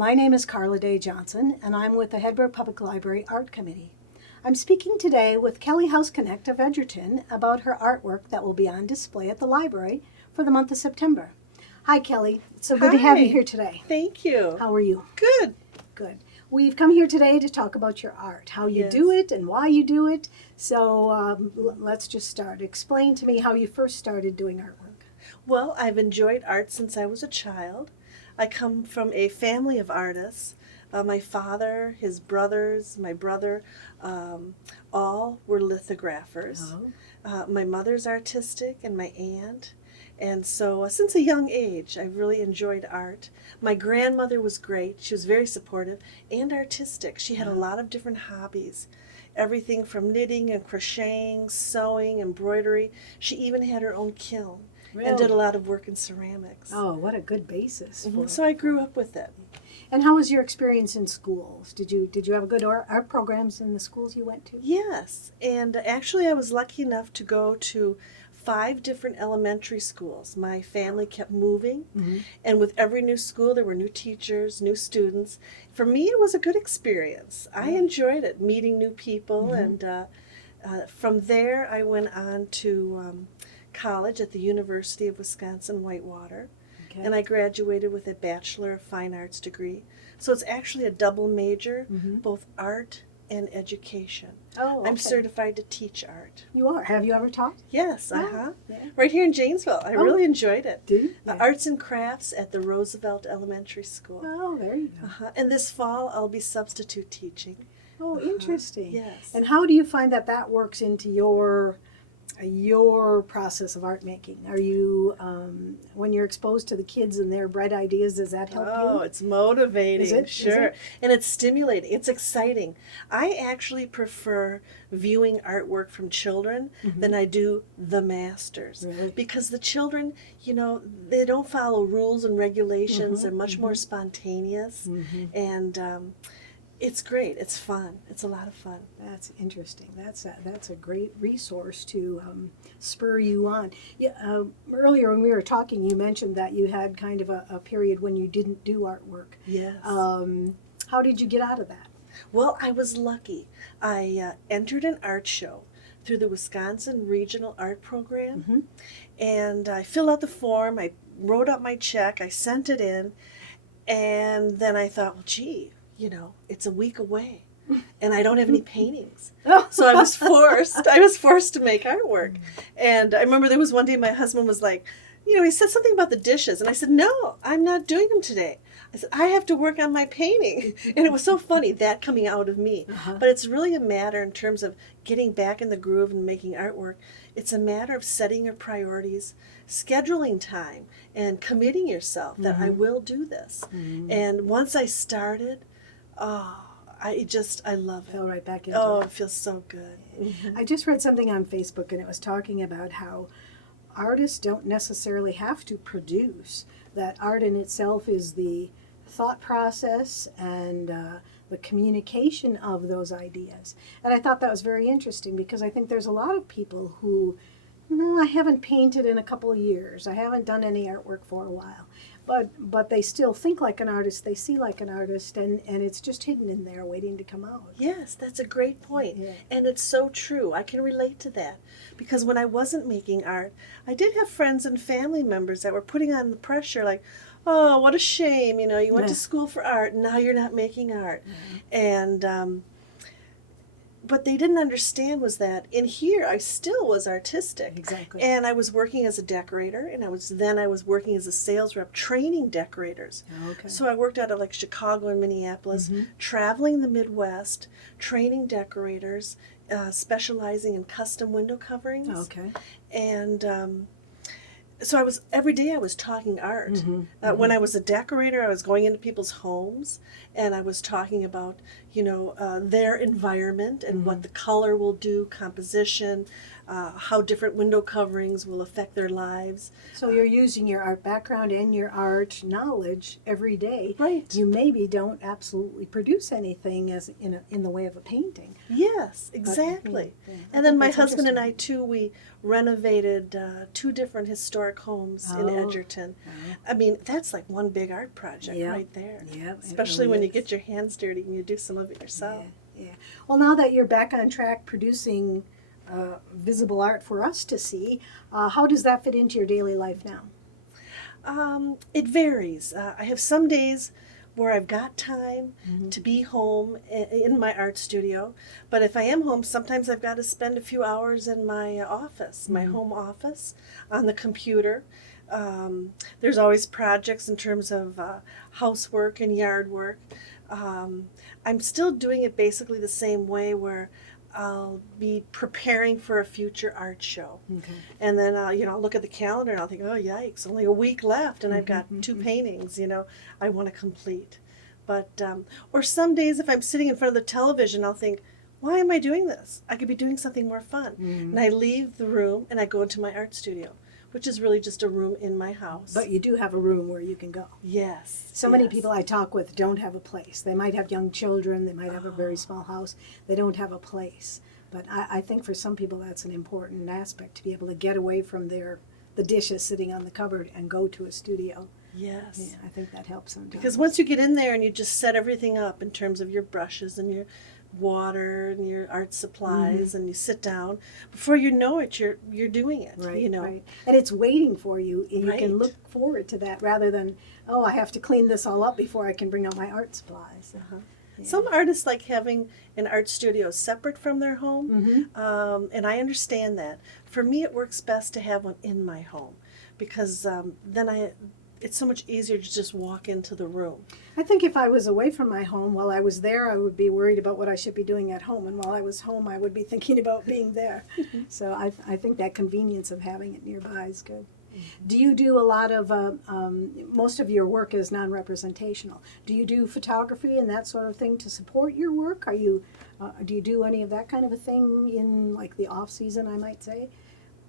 My name is Carla Day-Johnson, and I'm with the Hedberg Public Library Art Committee. I'm speaking today with Kelly Hausknecht of Edgerton about her artwork that will be on display at the library for the month of September. Hi, Kelly. It's so good to have you here today. Thank you. How are you? Good. Good. We've come here today to talk about your art, how you do it and why you do it. So let's just start. Explain to me how you first started doing artwork. Well, I've enjoyed art since I was a child. I come from a family of artists. My father, his brothers, my brother, all were lithographers. Oh. My mother's artistic and my aunt. And so since a young age, I've really enjoyed art. My grandmother was great. She was very supportive and artistic. She had a lot of different hobbies. Everything from knitting and crocheting, sewing, embroidery. She even had her own kiln. Really? And did a lot of work in ceramics. Oh, what a good basis. So I grew up with it. And how was your experience in schools? Did you have a good art programs in the schools you went to? Yes, and actually I was lucky enough to go to 5 different elementary schools. My family kept moving, and with every new school there were new teachers, new students. For me it was a good experience. I enjoyed it, meeting new people, and from there I went on to college at the University of Wisconsin-Whitewater. Okay. And I graduated with a Bachelor of Fine Arts degree. So it's actually a double major, both art and education. Oh, okay. I'm certified to teach art. You are. Have you ever taught? Yes, Yeah. right here in Janesville. I really enjoyed it. Did you? Yeah. Arts and crafts at the Roosevelt Elementary School. Oh, there you go. And this fall I'll be substitute teaching. Oh, interesting. Yes. And how do you find that works into your process of art making? Are you, when you're exposed to the kids and their bright ideas, does that help you? Oh, it's motivating. Is it? Sure. Is it? And it's stimulating. It's exciting. I actually prefer viewing artwork from children than I do the masters. Really? Because the children, they don't follow rules and regulations. They're much more spontaneous. And it's great. It's fun. It's a lot of fun. That's interesting. That's a great resource to spur you on. Yeah. Earlier when we were talking, you mentioned that you had kind of a period when you didn't do artwork. Yes. How did you get out of that? Well, I was lucky. I entered an art show through the Wisconsin Regional Art Program, and I filled out the form. I wrote up my check. I sent it in, and then I thought, well, gee, it's a week away and I don't have any paintings. So I was forced to make artwork. And I remember there was one day my husband was like, he said something about the dishes. And I said, no, I'm not doing them today. I said, I have to work on my painting. And it was so funny, that coming out of me. But it's really a matter in terms of getting back in the groove and making artwork. It's a matter of setting your priorities, scheduling time, and committing yourself that I will do this. And once I started, I love it. Fell right back into Oh, it. it feels so good. I just read something on Facebook, and it was talking about how artists don't necessarily have to produce. That art in itself is the thought process and the communication of those ideas. And I thought that was very interesting, because I think there's a lot of people who, I haven't painted in a couple of years. I haven't done any artwork for a while. But they still think like an artist, they see like an artist, and it's just hidden in there waiting to come out. Yes, that's a great point. Yeah. And it's so true. I can relate to that. Because when I wasn't making art, I did have friends and family members that were putting on the pressure, like, oh, what a shame, you went to school for art, and now you're not making art. And what they didn't understand was that in here I still was artistic. Exactly. And I was working as a decorator, and I was working as a sales rep training decorators. Okay. So I worked out of like Chicago and Minneapolis, traveling the Midwest, training decorators, specializing in custom window coverings. Okay. And so every day I was talking art. When I was a decorator, I was going into people's homes, and I was talking about, their environment and what the color will do, composition, how different window coverings will affect their lives. So you're using your art background and your art knowledge every day. Right. You maybe don't absolutely produce anything as in the way of a painting. Yes, exactly. Yeah. And then my That's husband and I, interesting. too, we renovated 2 different historic homes in Oh. Edgerton. I mean, that's like one big art project Yep. right there. Yep, it Especially really when you is. get your hands dirty and you do some of it yourself. Yeah. Well, now that you're back on track producing visible art for us to see, how does that fit into your daily life now? It varies. I have some days where I've got time to be home in my art studio, but if I am home, sometimes I've got to spend a few hours in my office, my home office, on the computer. There's always projects in terms of housework and yard work. I'm still doing it basically the same way, where I'll be preparing for a future art show. Okay. And then I'll look at the calendar and I'll think, oh yikes, only a week left and I've got 2 paintings, I want to complete. But or some days if I'm sitting in front of the television, I'll think, why am I doing this? I could be doing something more fun. And I leave the room and I go into my art studio, which is really just a room in my house. But you do have a room where you can go. Yes. So many yes. people I talk with don't have a place. They might have young children, they might have a very small house, they don't have a place. But I think for some people that's an important aspect, to be able to get away from the dishes sitting on the cupboard and go to a studio. Yes. Yeah, I think that helps sometimes. Because once you get in there and you just set everything up in terms of your brushes and your water and your art supplies and you sit down, before you know it, you're doing it. Right. And it's waiting for you, and you can Right. look forward to that rather than, oh, I have to clean this all up before I can bring out my art supplies. Yeah. Some artists like having an art studio separate from their home, and I understand that. For me, it works best to have one in my home, because then it's so much easier to just walk into the room. I think if I was away from my home while I was there, I would be worried about what I should be doing at home, and while I was home, I would be thinking about being there. So I think that convenience of having it nearby is good. Do you do a lot of, most of your work is non-representational. Do you do photography and that sort of thing to support your work? Do you do any of that kind of a thing in like the off season, I might say?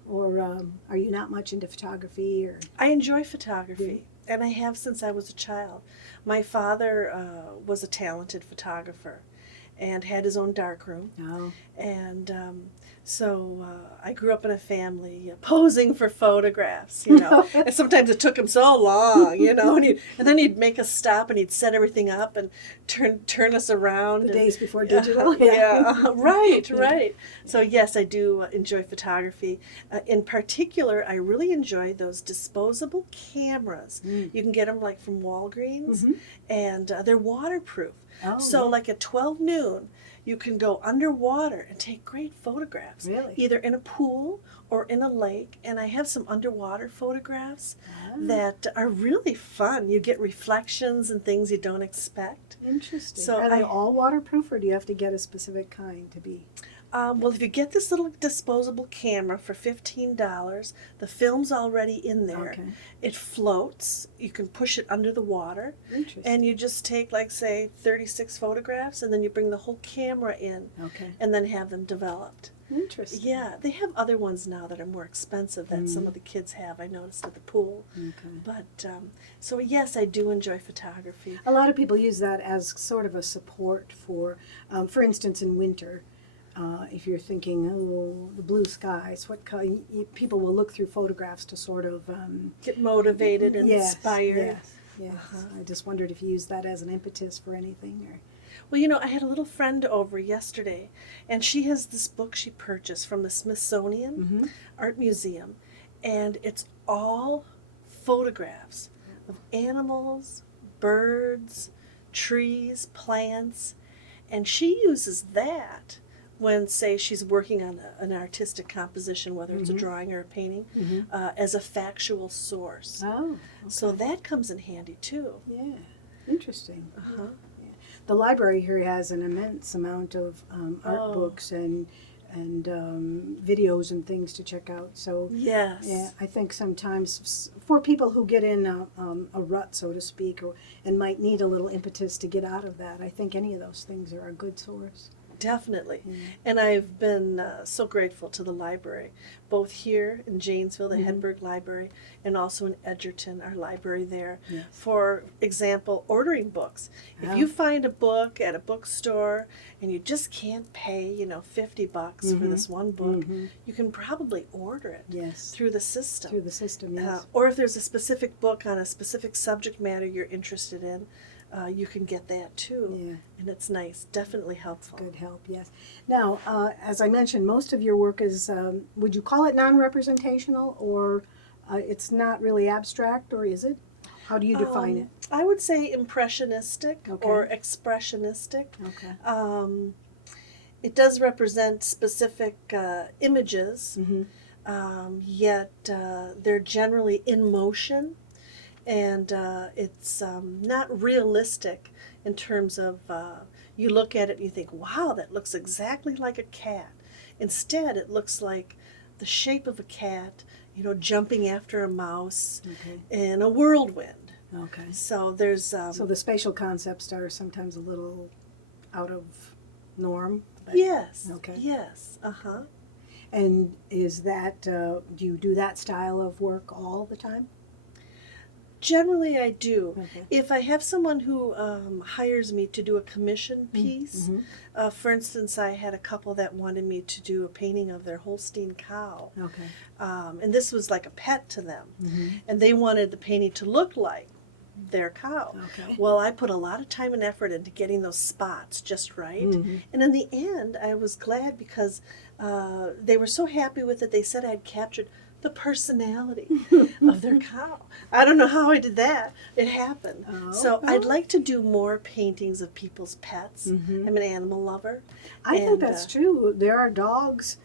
Or are you not much into photography? Or I enjoy photography, and I have since I was a child. My father was a talented photographer and had his own darkroom. Oh. And so I grew up in a family posing for photographs, and sometimes it took him so long, and then he'd make us stop and he'd set everything up and turn us around. The days before digital. Right. So yes, I do enjoy photography. In particular, I really enjoy those disposable cameras. You can get them like from Walgreens, and they're waterproof. Oh, So yeah. like at 12 noon, you can go underwater and take great photographs. Really? Either in a pool or in a lake. And I have some underwater photographs that are really fun. You get reflections and things you don't expect. Interesting. So Are they all waterproof, or do you have to get a specific kind to be? Well, if you get this little disposable camera for $15, the film's already in there. Okay. It floats. You can push it under the water. Interesting. And you just take, like, say, 36 photographs, and then you bring the whole camera in Okay. and then have them developed. Interesting. Yeah, they have other ones now that are more expensive that some of the kids have, I noticed at the pool. Okay. But, so yes, I do enjoy photography. A lot of people use that as sort of a support for instance, in winter, if you're thinking, oh, the blue skies, people will look through photographs to sort of Get motivated and yes, inspired. Yes. I just wondered if you use that as an impetus for anything, or. Well, I had a little friend over yesterday, and she has this book she purchased from the Smithsonian Art Museum, and it's all photographs of animals, birds, trees, plants, and she uses that when, say, she's working on an artistic composition, whether it's a drawing or a painting, as a factual source. Oh. Okay. So that comes in handy, too. Yeah. Interesting. Uh-huh. The library here has an immense amount of art books and videos and things to check out. So Yes. yeah, I think sometimes for people who get in a rut, so to speak, and might need a little impetus to get out of that, I think any of those things are a good source. Definitely. Yeah. And I've been so grateful to the library, both here in Janesville, the Hedberg Library, and also in Edgerton, our library there. Yes. For example, ordering books. Yeah. If you find a book at a bookstore and you just can't pay, $50 for this one book, you can probably order it Yes. through the system. Through the system, yes. Or if there's a specific book on a specific subject matter you're interested in, you can get that too. Yeah. And it's nice, definitely helpful. Good help, yes. Now, as I mentioned, most of your work is, would you call it non-representational, or it's not really abstract, or is it? How do you define it? I would say impressionistic Okay. or expressionistic. Okay. It does represent specific images, yet they're generally in motion, and it's not realistic in terms of you look at it and you think, wow, that looks exactly like a cat. Instead, it looks like the shape of a cat, jumping after a mouse in a whirlwind. Okay. So there's So the spatial concepts are sometimes a little out of norm? but- yes, Okay. yes, And is that, do you do that style of work all the time? Generally, I do. Okay. If I have someone who hires me to do a commission piece, for instance, I had a couple that wanted me to do a painting of their Holstein cow. Okay. And this was like a pet to them. And they wanted the painting to look like their cow. Okay. Well, I put a lot of time and effort into getting those spots just right. And in the end, I was glad because they were so happy with it. They said I'd captured the personality of their cow. I don't know how I did that. It happened. So I'd like to do more paintings of people's pets. I'm an animal lover. I think that's true. There are dogs.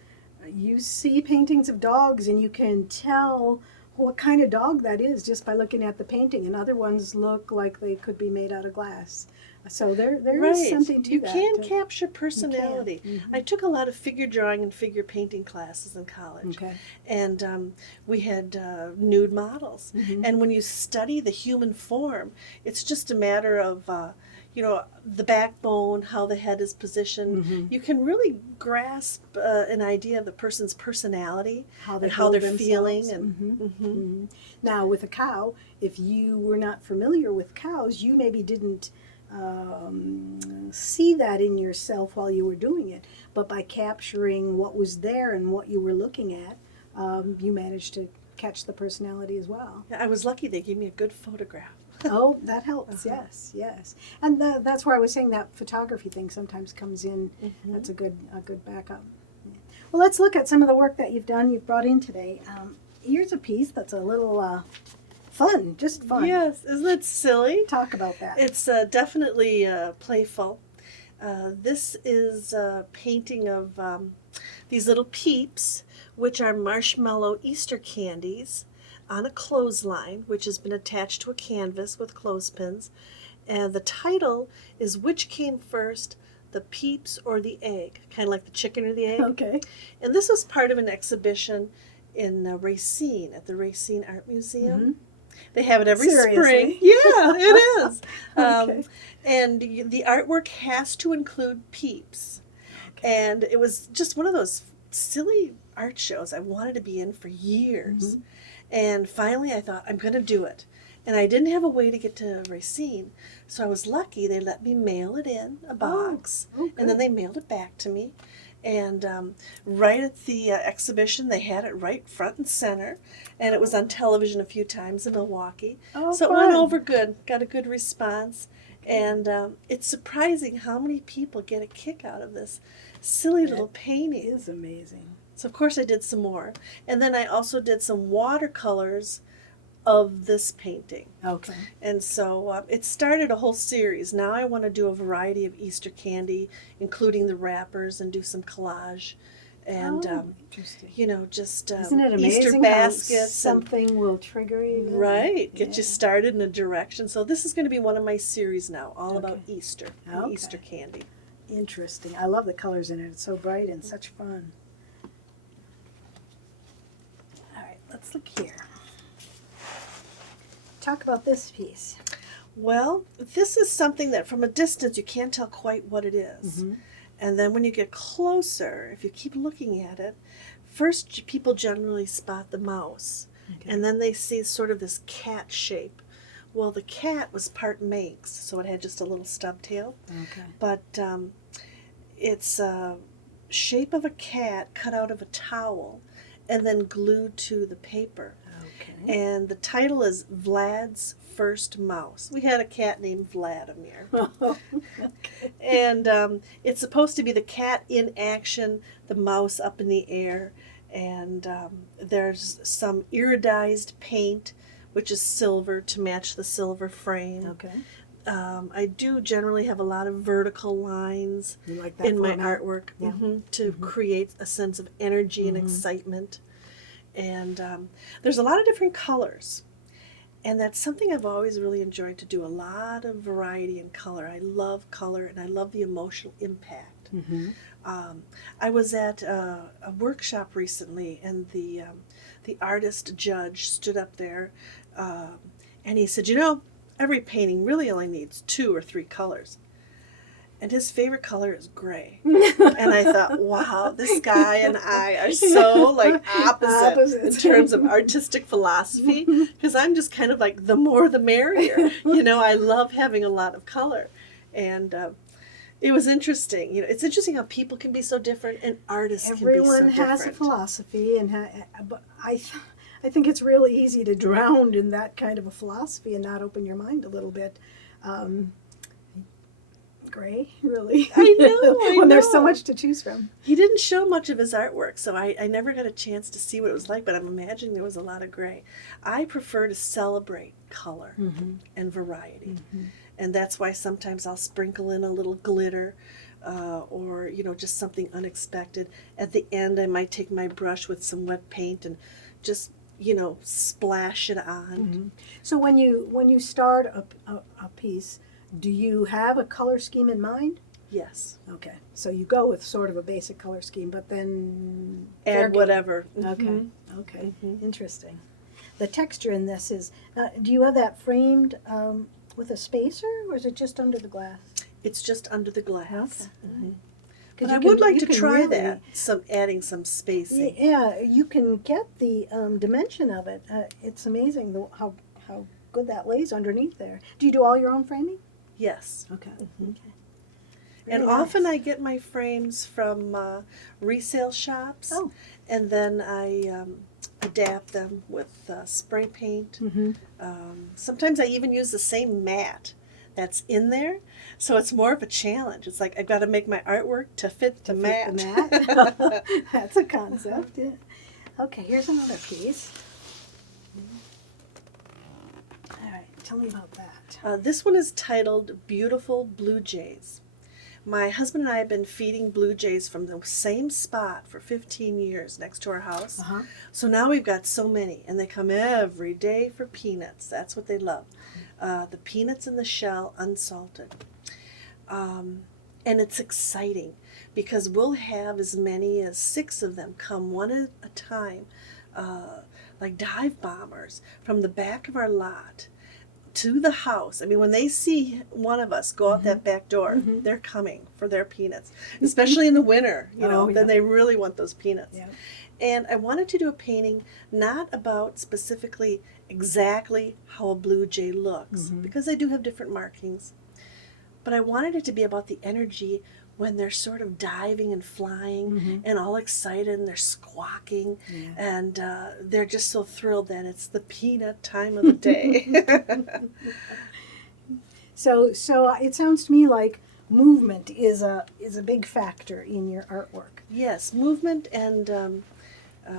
You see paintings of dogs and you can tell what kind of dog that is just by looking at the painting, and other ones look like they could be made out of glass. So there is something to you that. can capture personality. You can. I took a lot of figure drawing and figure painting classes in college. Okay. And we had nude models. And when you study the human form, it's just a matter of the backbone, how the head is positioned. You can really grasp an idea of the person's personality and how they're feeling. And Now, with a cow, if you were not familiar with cows, you maybe didn't see that in yourself while you were doing it. But by capturing what was there and what you were looking at, you managed to catch the personality as well. I was lucky they gave me a good photograph. Oh, that helps. Yes. And that's where I was saying that photography thing sometimes comes in. That's a good backup. Well, let's look at some of the work that you've done. You've brought in today. Here's a piece that's a little fun, just fun. Yes, isn't it silly? Talk about that. It's definitely playful. This is a painting of these little peeps, which are marshmallow Easter candies, on a clothesline, which has been attached to a canvas with clothespins. And the title is Which Came First, the Peeps or the Egg? Kind of like the chicken or the egg. Okay. And this was part of an exhibition in Racine, at the Racine Art Museum. They have it every Seriously? spring. Yeah, it is. Okay. And the artwork has to include peeps. And it was just one of those silly art shows I wanted to be in for years. And finally I thought, I'm going to do it. And I didn't have a way to get to Racine, so I was lucky. They let me mail it in a box, and then they mailed it back to me. And right at the exhibition, they had it right front and center, and it was on television a few times in Milwaukee. Oh, so fun. it went over good, got a good response. And it's surprising how many people get a kick out of this silly little painting. It is amazing. So, of course, I did some more. And then I also did some watercolors of this painting. Okay. And so it started a whole series. Now I want to do a variety of Easter candy, including the wrappers, and do some collage. And, interesting. just Isn't it amazing Easter how baskets. something will trigger you? Right. Get you started in a direction. So this is going to be one of my series now, all about Okay. Easter, Okay. Easter candy. Interesting. I love the colors in it. It's so bright and such fun. All right, let's look here. Talk about this piece. Well, this is something that from a distance you can't tell quite what it is. Mm-hmm. And then when you get closer, if you keep looking at it, first people generally spot the mouse. Okay. And then they see sort of this cat shape. Well, the cat was part Manx, so it had just a little stub tail. Okay. But it's a shape of a cat cut out of a towel and then glued to the paper. Okay. And the title is Vlad's First Mouse. We had a cat named Vladimir. Okay. And it's supposed to be the cat in action, the mouse up in the air. And there's some iridized paint, which is silver to match the silver frame. Okay. I do generally have a lot of vertical lines You like that in my format? artwork Yeah. to create a sense of energy and excitement. And there's a lot of different colors. And that's something I've always really enjoyed to do, a lot of variety in color. I love color and I love the emotional impact. Mm-hmm. I was at a workshop recently, and the artist judge stood up there, and he said, every painting really only needs 2 or 3 colors. And his favorite color is gray. And I thought, wow, this guy and I are so like opposite in terms of artistic philosophy, because I'm just kind of like the more the merrier. I love having a lot of color. And it was interesting. It's interesting how people can be so different and artists can be so different. Everyone has a philosophy, and but I think it's really easy to drown in that kind of a philosophy and not open your mind a little bit. Gray, really. I know. When there's so much to choose from. He didn't show much of his artwork, so I never got a chance to see what it was like, but I'm imagining there was a lot of gray. I prefer to celebrate color and variety. And that's why sometimes I'll sprinkle in a little glitter or, just something unexpected. At the end, I might take my brush with some wet paint and just, splash it on. So when you start a piece, do you have a color scheme in mind? Yes. Okay. So you go with sort of a basic color scheme, but then add whatever. Okay. Okay. Interesting. The texture in this is, do you have that framed with a spacer, or is it just under the glass? It's just under the glass. Okay. But I would like to try that, adding some spacing. Yeah, you can get the dimension of it. It's amazing how good that lays underneath there. Do you do all your own framing? Yes. Okay. Okay. And Really often nice. I get my frames from resale shops, Oh. and then I adapt them with spray paint. Sometimes I even use the same mat that's in there, so it's more of a challenge. It's like I've got to make my artwork to fit the mat. That's a concept. Yeah. Okay, here's another piece. All right, tell me about that. This one is titled Beautiful Blue Jays. My husband and I have been feeding blue jays from the same spot for 15 years next to our house. So now we've got so many, and they come every day for peanuts. That's what they love. The peanuts in the shell, unsalted. And it's exciting because we'll have as many as 6 of them come one at a time, like dive bombers from the back of our lot to the house. I mean, when they see one of us go out that back door, they're coming for their peanuts, especially in the winter, then they really want those peanuts. Yeah. And I wanted to do a painting not about specifically exactly how a blue jay looks, because they do have different markings, but I wanted it to be about the energy when they're sort of diving and flying and all excited and they're squawking and they're just so thrilled that it's the peanut time of the day. So it sounds to me like movement is a big factor in your artwork. Yes, movement and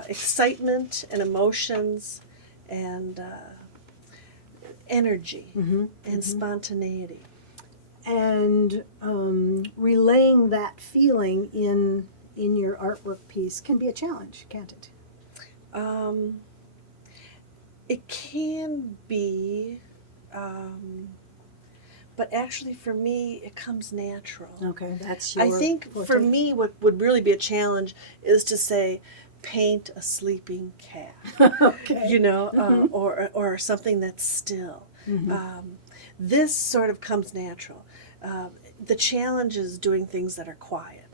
excitement and emotions and energy and spontaneity. And relaying that feeling in your artwork piece can be a challenge, can't it? It can be, but actually for me it comes natural. Okay, that's your I think forte. for me what would really be a challenge is to say, paint a sleeping cat, Okay. you know, or something that's still. This sort of comes natural. The challenge is doing things that are quiet.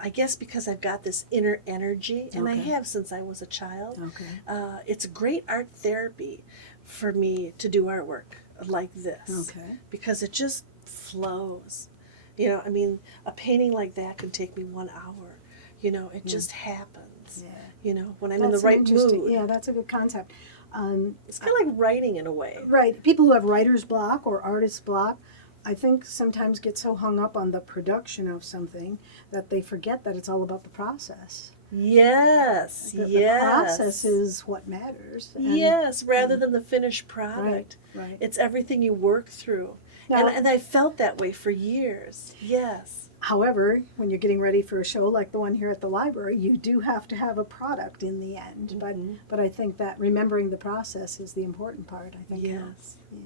I guess because I've got this inner energy, and I Okay. have since I was a child. Okay. It's great art therapy for me to do artwork like this. Okay. Because it just flows. You know, I mean, a painting like that can take me 1 hour. You know, it just happens. Yeah. You know, when I'm in That's the right an interesting- mood. Yeah, that's a good concept. It's kind of like writing in a way. Right. People who have writer's block or artist block, I think sometimes get so hung up on the production of something that they forget that it's all about the process. Yes, The yes. process is what matters. And- Yes, rather than the finished product. Right. It's everything you work through. Now- And I felt that way for years. Yes. However, when you're getting ready for a show like the one here at the library, you do have to have a product in the end. But I think that remembering the process is the important part. I think. Yes. Yeah.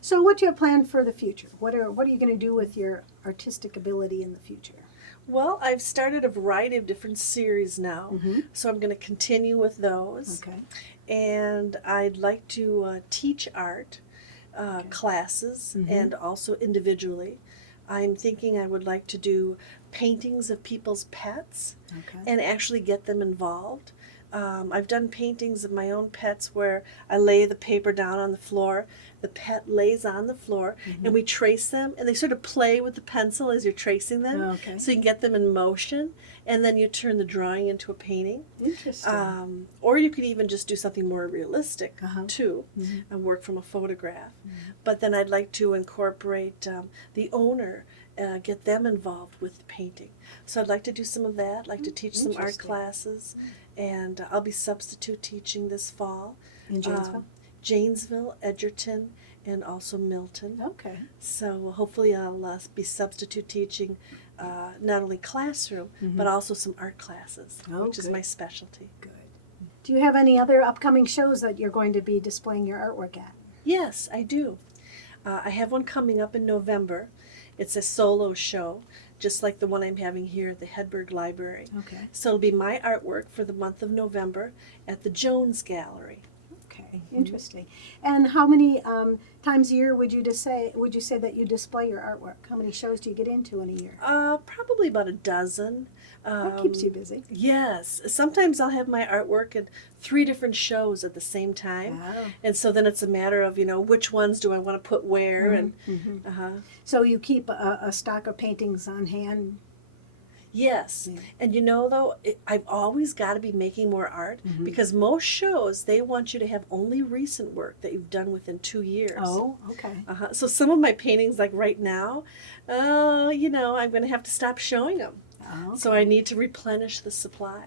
So, what do you have planned for the future? What are you going to do with your artistic ability in the future? Well, I've started a variety of different series now, so I'm going to continue with those. Okay. And I'd like to teach art classes and also individually. I'm thinking I would like to do paintings of people's pets Okay. and actually get them involved. I've done paintings of my own pets where I lay the paper down on the floor, the pet lays on the floor, and we trace them, and they sort of play with the pencil as you're tracing them, Okay. so you can get them in motion, and then you turn the drawing into a painting. Interesting. Or you could even just do something more realistic, Uh-huh. too, and work from a photograph. But then I'd like to incorporate the owner, get them involved with the painting. So I'd like to do some of that, like to teach some art Interesting. classes, and I'll be substitute teaching this fall. In Janesville? Janesville, Edgerton, and also Milton. Okay. So hopefully I'll be substitute teaching not only classroom, but also some art classes, Oh, which is good. my specialty. Good. Do you have any other upcoming shows that you're going to be displaying your artwork at? Yes, I do. I have one coming up in November. It's a solo show, just like the one I'm having here at the Hedberg Library. Okay. So it'll be my artwork for the month of November at the Jones Gallery. Okay. Interesting. And how many times a year would you say that you display your artwork? How many shows do you get into in a year? Probably about a dozen. That keeps you busy. Yes. Sometimes I'll have my artwork at 3 different shows at the same time. Wow. And so then it's a matter of, which ones do I want to put where. And So you keep a stock of paintings on hand? Yes. Yeah. And though, I've always got to be making more art because most shows, they want you to have only recent work that you've done within 2 years. Oh, okay. So some of my paintings, like right now, I'm going to have to stop showing them. Oh, So I need to replenish the supply.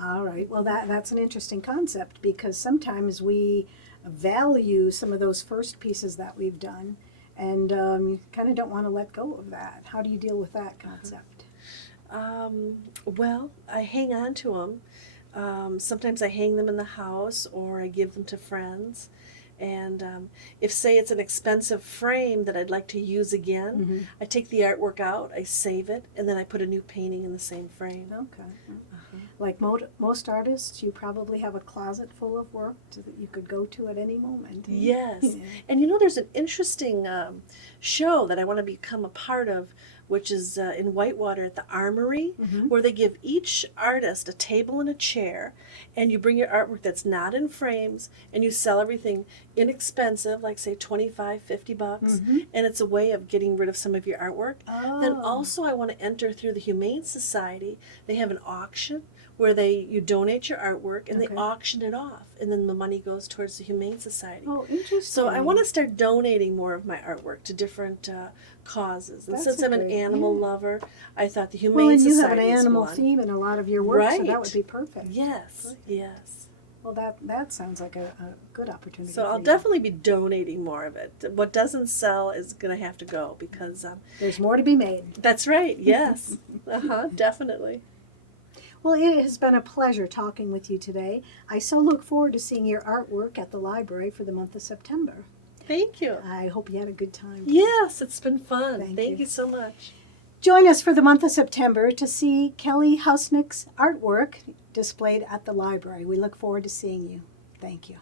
all right. Well, that's an interesting concept because sometimes we value some of those first pieces that we've done and you kind of don't want to let go of that. How do you deal with that concept? Well, I hang on to them. Sometimes I hang them in the house or I give them to friends. And if, say, it's an expensive frame that I'd like to use again, I take the artwork out, I save it, and then I put a new painting in the same frame. Okay. Like most artists, you probably have a closet full of work that you could go to at any moment. Yes. Yeah. And there's an interesting show that I want to become a part of, which is in Whitewater at the Armory, where they give each artist a table and a chair, and you bring your artwork that's not in frames, and you sell everything inexpensive, like say $25, $50, and it's a way of getting rid of some of your artwork. Oh. Then also I want to enter through the Humane Society. They have an auction where you donate your artwork and Okay. they auction it off, and then the money goes towards the Humane Society. Oh, interesting. So I want to start donating more of my artwork to different causes. And That's since a I'm an great- animal yeah. lover, I thought the Humane Well, and you Society have an is animal one. theme in a lot of your work, so that Right. would be perfect. Yes, yes. Well, that sounds like a good opportunity. So for I'll you. definitely be donating more of it. What doesn't sell is going to have to go because There's more to be made. that's right. Yes, definitely. Well, it has been a pleasure talking with you today. I so look forward to seeing your artwork at the library for the month of September. Thank you. I hope you had a good time. Yes, it's been fun. Thank Thank you. you so much. Join us for the month of September to see Kelly Hausknecht's artwork displayed at the library. We look forward to seeing you. Thank you.